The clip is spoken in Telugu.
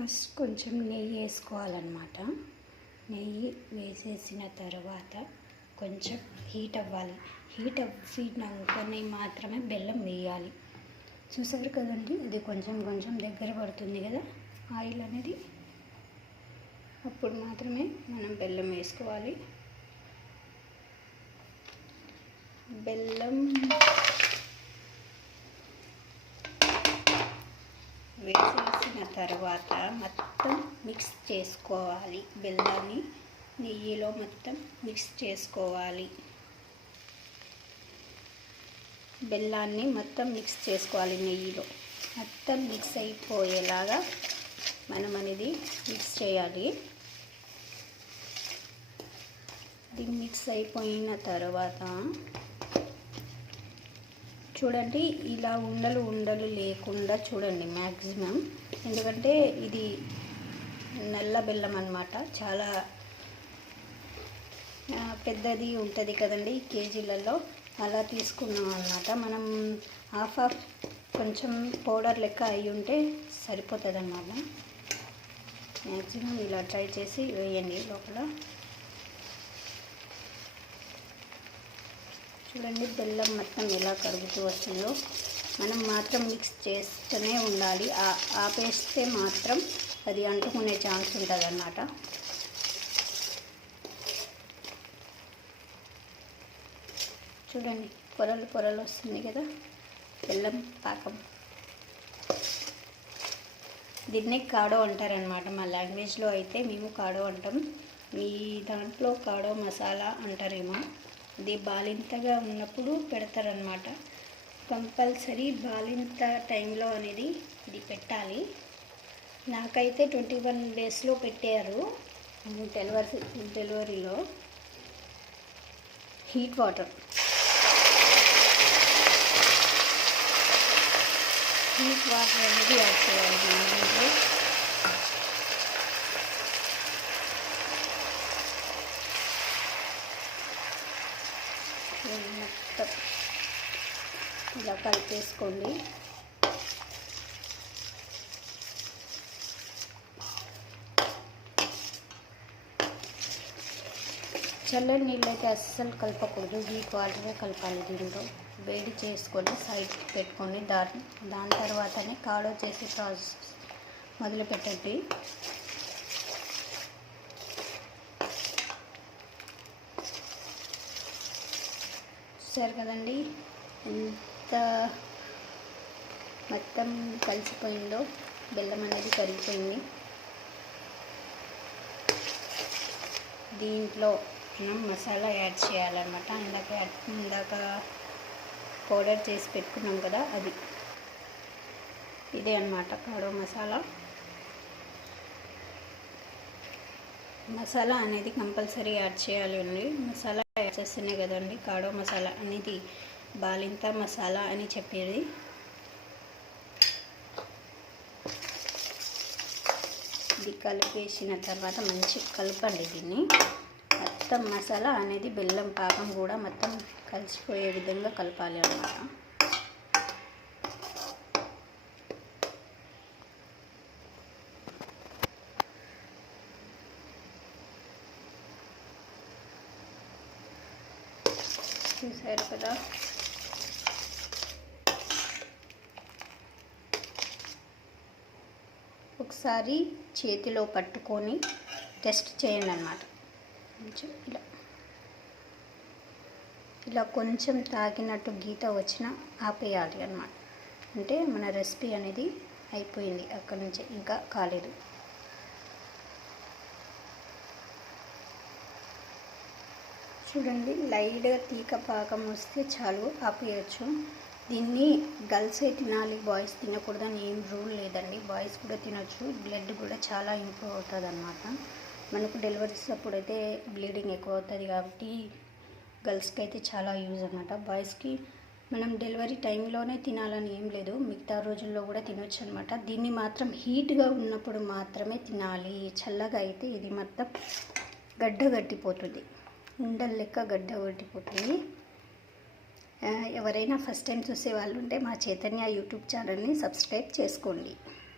ఫస్ట్ కొంచెం నెయ్యి వేసుకోవాలన్నమాట. నెయ్యి వేసేసిన తర్వాత కొంచెం హీట్ అవ్వాలి. హీట్ అవ్వినాకనే మాత్రమే బెల్లం వేయాలి. చూసారు కదండి, ఇది కొంచెం కొంచెం దగ్గర పడుతుంది కదా ఆయిల్ అనేది, అప్పుడు మాత్రమే మనం బెల్లం వేసుకోవాలి. బెల్లం వేసేసిన తర్వాత మొత్తం మిక్స్ చేసుకోవాలి. బెల్లాన్ని నెయ్యిలో మొత్తం మిక్స్ చేసుకోవాలి. బెల్లాన్ని మొత్తం మిక్స్ చేసుకోవాలి. నెయ్యిలో మొత్తం మిక్స్ అయిపోయేలాగా మనం అనేది మిక్స్ చేయాలి. ఇది మిక్స్ అయిపోయిన తర్వాత చూడండి, ఇలా ఉండలు లేకుండా చూడండి మ్యాక్సిమం. ఎందుకంటే ఇది నల్ల బెల్లం అన్నమాట, చాలా పెద్దది ఉంటుంది కదండి కేజీలలో, అలా తీసుకున్నాం అన్నమాట. మనం హాఫ్ కొంచెం పౌడర్ లెక్క అయి ఉంటే సరిపోతుంది అన్నమాట. మ్యాక్సిమం ఇలా ట్రై చేసి వేయండి లోపల. చూడండి బెల్లం మొత్తం ఎలా కరుగుతూ వస్తుందో. మనం మాత్రం మిక్స్ చేస్తూనే ఉండాలి. ఆపేస్తే మాత్రం అది అంటుకునే ఛాన్స్ ఉంటుంది అన్నమాట. చూడండి పొరలు పొరలు వస్తుంది కదా బెల్లం పాకం. దీన్నే కాడో అంటారనమాట. మా లాంగ్వేజ్లో అయితే మేము కాడో అంటాం, మీ దాంట్లో కాడో మసాలా అంటారేమో. ఇది బాలింతగా ఉన్నప్పుడు పెడతారనమాట. కంపల్సరీ బాలింత టైంలో అనేది ఇది పెట్టాలి. నాకైతే 21 డేస్లో పెట్టారు డెలివరీలో. హీట్ వాటర్ అనేది యాడ్ చేయాలి దీంట్లో. మొత్తం ఇలా కలిపేసుకోండి. చల్లని నీళ్ళైతే అస్సలు కలపకూడదు, హీట్ వాటరే కలపాలి. దీంట్లో వేడి చేసుకొని సైడ్ పెట్టుకొని దాని తర్వాతనే కాడో చేసే ప్రాసెస్ మొదలు పెట్టండి. చూసారు కదండి ఎంత మొత్తం కలిసిపోయిందో, బెల్లం అనేది కరిగిపోయింది. దీంట్లో మనం మసాలా యాడ్ చేయాలన్నమాట. ఇందాక పౌడర్ చేసి పెట్టుకున్నాం కదా, అది ఇదే అన్నమాట కాడో మసాలా. మసాలా అనేది కంపల్సరీ యాడ్ చేయాలి అండి. మసాలా యాడ్ చేస్తేనే కదండి కాడో మసాలా అనేది బాలింత మసాలా అని చెప్పేది. ఇది కలిపేసిన తర్వాత మంచి కలపండి దీన్ని. మొత్తం మసాలా అనేది బెల్లం పాకం కూడా మొత్తం కలిసిపోయే విధంగా కలపాలి అన్నమాట. చూసారు కదా, ఒకసారి చేతిలో పట్టుకొని టెస్ట్ చేయండి అన్నమాట. కొంచెం ఇలా కొంచెం తాగినట్టు గీత వచ్చినా ఆపేయాలి అన్నమాట. అంటే మన రెసిపీ అనేది అయిపోయింది, అక్కడి నుంచి ఇంకా కాలేదు. చూడండి లైట్గా తీగ పాకం వస్తే చాలు, ఆపేయచ్చు. దీన్ని గర్ల్సే తినాలి, బాయ్స్ తినకూడదని ఏం రూల్ లేదండి. బాయ్స్ కూడా తినొచ్చు. బ్లడ్ కూడా చాలా ఇంప్రూవ్ అవుతుంది అన్నమాట. మనకు డెలివరీస్ అప్పుడైతే బ్లీడింగ్ ఎక్కువ అవుతుంది కాబట్టి గర్ల్స్కి అయితే చాలా యూజ్ అన్నమాట. బాయ్స్కి మనం డెలివరీ టైంలోనే తినాలని ఏం లేదు, మిగతా రోజుల్లో కూడా తినొచ్చు అనమాట. దీన్ని మాత్రం హీట్గా ఉన్నప్పుడు మాత్రమే తినాలి. చల్లగా అయితే ఇది మొత్తం గడ్డ కట్టిపోతుంది, ఉండలు లెక్క గడ్డ కట్టిపోతుంది. ఎవరైనా ఫస్ట్ టైం చూసే వాళ్ళు ఉంటే మా చైతన్య యూట్యూబ్ ఛానల్ని సబ్స్క్రైబ్ చేసుకోండి.